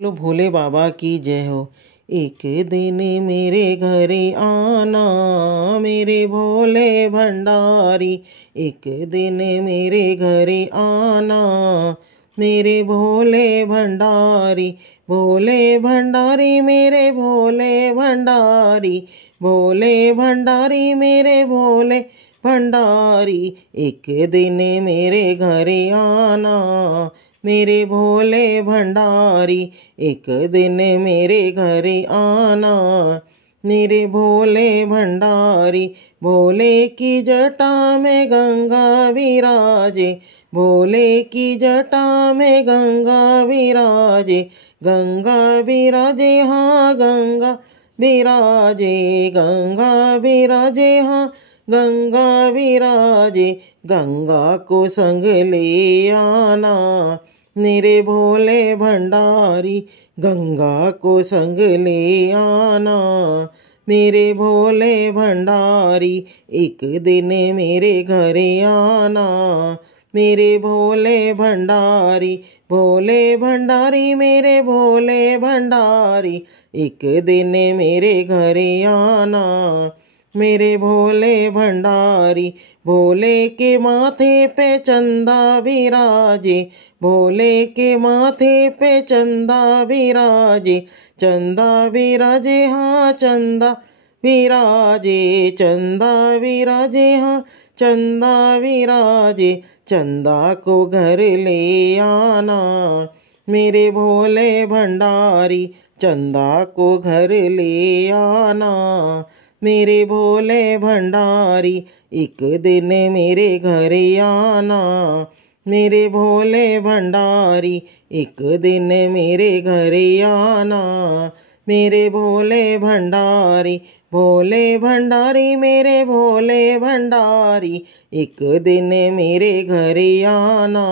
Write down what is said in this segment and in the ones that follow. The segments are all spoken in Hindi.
बोलो भोले बाबा की जय हो। एक दिन मेरे घरे आना मेरे भोले भंडारी। एक दिन मेरे घरे आना मेरे भोले भंडारी। भोले भंडारी मेरे भोले भंडारी। भोले भंडारी मेरे भोले भंडारी। एक दिन मेरे घरे आना मेरे भोले भंडारी। एक दिन मेरे घरे आना मेरे भोले भंडारी। भोले की जटा में गंगा विराजे। भोले की जटा में गंगा विराजे। गंगा विराजे हाँ गंगा विराजे। गंगा विराजे हाँ गंगा विराजे। गंगा को संग ले आना मेरे भोले भंडारी। गंगा को संग ले आना मेरे भोले भंडारी। एक दिन मेरे घरे आना मेरे भोले भंडारी। भोले भंडारी मेरे भोले भंडारी। एक दिन मेरे घरे आना मेरे भोले भंडारी। भोले के माथे पे चंदा विराजे। भोले के माथे पे चंदा विराजे। चंदा विराजे हाँ चंदा विराजे। चंदा विराजे हाँ चंदा विराजे। चंदा को घर ले आना मेरे भोले भंडारी। चंदा को घर ले आना मेरे भोले भंडारी। एक दिन मेरे घरे आना मेरे भोले भंडारी। एक दिन मेरे घरे आना मेरे भोले भंडारी। भोले भंडारी मेरे भोले भंडारी। एक दिन मेरे घरे आना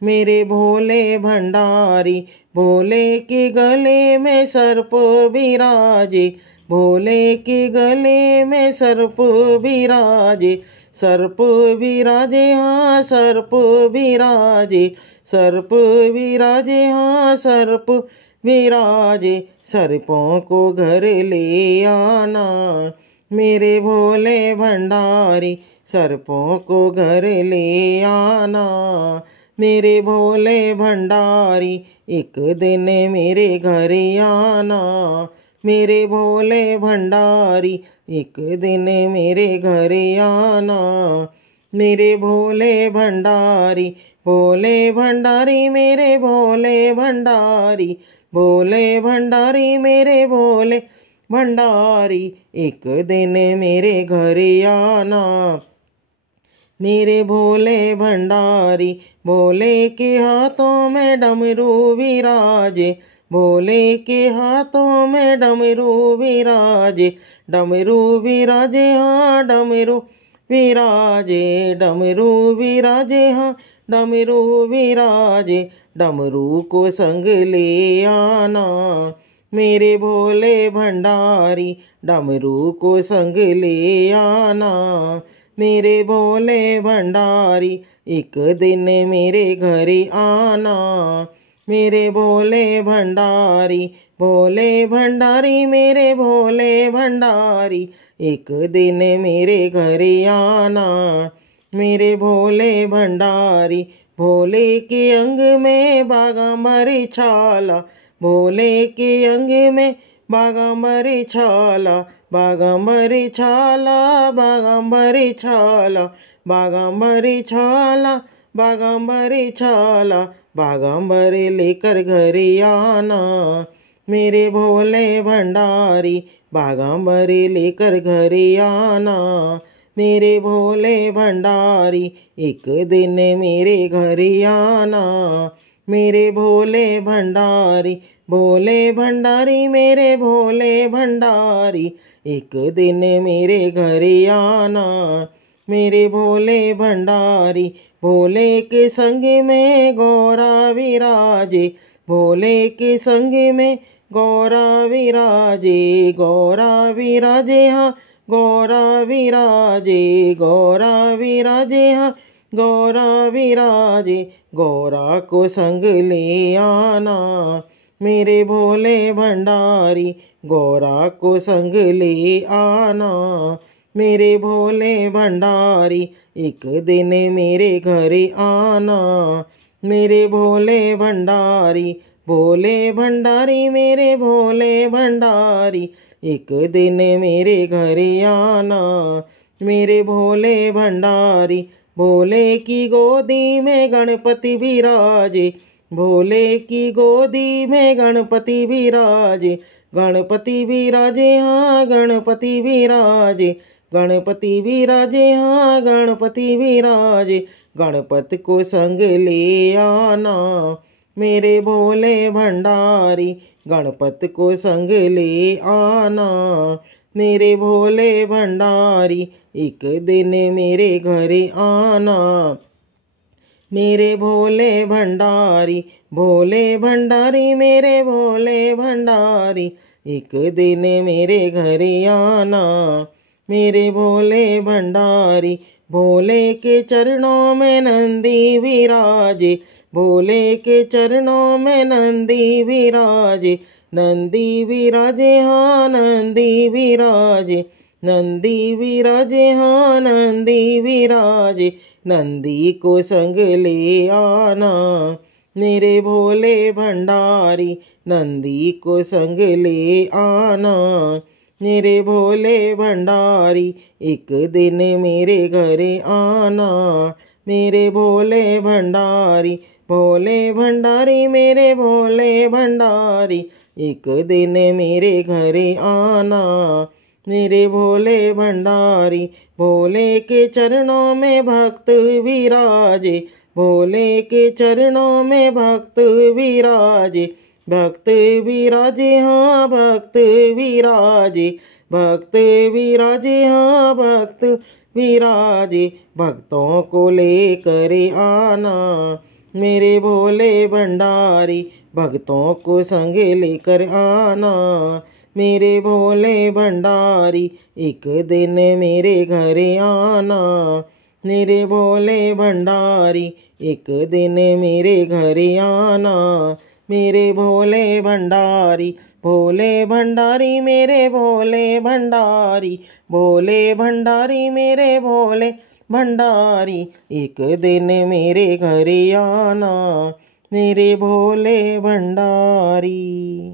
मेरे भोले भंडारी। भोले के गले में सर्प विराजे। भोले के गले में सर्प विराजे। सर्प विराजे हाँ सर्प विराजे। सर्प विराजे हाँ सर्प विराजे। सर्पों को घर ले आना मेरे भोले भंडारी। सर्पों को घर ले आना मेरे भोले भंडारी। एक दिन मेरे घरे आना मेरे भोले भंडारी। एक दिन मेरे घरे आना मेरे भोले भंडारी। भोले भंडारी मेरे भोले भंडारी। भोले भंडारी मेरे भोले भंडारी। एक दिन मेरे घरे आना मेरे भोले भंडारी। भोले के हाथों में डमरू विराजे। भोले के हाथों में डमरू विराजे। डमरू विराजे हाँ डमरू विराजे। डमरू विराजे हाँ डमरू विराजे। डमरू को संग ले आना मेरे भोले भंडारी। डमरू को संग ले आना मेरे भोले भंडारी। एक दिन मेरे घरे आना मेरे भोले भंडारी। भोले भंडारी मेरे भोले भंडारी। एक दिन मेरे घरे आना मेरे भोले भंडारी। भोले के अंग में बागांबरी छाला। भोले के अंग में बागांबरी छाला। बागांबरी छाला बागांबरी छाला। बागांबरी छाला बागांबरी छाला। बागांबरी लेकर घरे आना मेरे भोले भंडारी। बागांबरी लेकर घरे आना मेरे भोले भंडारी। एक दिन मेरे घरे आना मेरे भोले भंडारी। भोले भंडारी मेरे भोले भंडारी। एक दिन मेरे घरे आना मेरे भोले भंडारी। भोले के संग में गौरा विराजे। भोले के संग में गौरा विराजे। गौरा विराजे हाँ गौरा विराजे। गौरा विराजे हाँ गौरा विराजे। गौरा को संग ले आना मेरे भोले भंडारी, गौरा को संग ले आना। मेरे भोले भंडारी, एक दिन मेरे घर आना। मेरे भोले भंडारी, भोले भंडारी मेरे भोले भंडारी, एक दिन मेरे घर आना। मेरे भोले भंडारी, भोले की गोदी में गणपति विराजे। भोले की गोदी में गणपति विराजे। गणपति विराजे हाँ गणपति विराजे। गणपति विराजे हाँ गणपति विराजे। गणपति को संग ले आना। मेरे भोले भंडारी, गणपति को संग ले आना। मेरे भोले भंडारी, एक दिन मेरे घर आना। मेरे भोले भंडारी, भोले भंडारी मेरे भोले भंडारी, एक दिन मेरे घर आना। मेरे भोले भंडारी, भोले के चरणों में नंदी विराजे। भोले के चरणों में नंदी विराजे। नंदी विराजे हाँ नंदी विराजे। नंदी विराजे हाँ नंदी विराजे। नंदी को संग ले आना। मेरे भोले भंडारी, नंदी को संग ले आना। मेरे भोले भंडारी, एक दिन मेरे घर आना। मेरे भोले भंडारी, भोले भंडारी मेरे भोले भंडारी, एक दिन मेरे घर आना। मेरे भोले भंडारी, भोले के चरणों में भक्त विराजे। भोले के चरणों में भक्त विराजे। भक्त विराजे हाँ भक्त विराजे। भक्त विराजे हाँ भक्त विराजे। भक्तों को लेकर आना। मेरे भोले भंडारी, भक्तों को संग लेकर आना। मेरे भोले भंडारी, एक दिन मेरे घर आना। मेरे भोले भंडारी, एक दिन मेरे घर आना। मेरे भोले भंडारी, भोले भंडारी मेरे भोले भंडारी, भोले भंडारी मेरे भोले भंडारी, एक दिन मेरे घर आना। मेरे भोले भंडारी।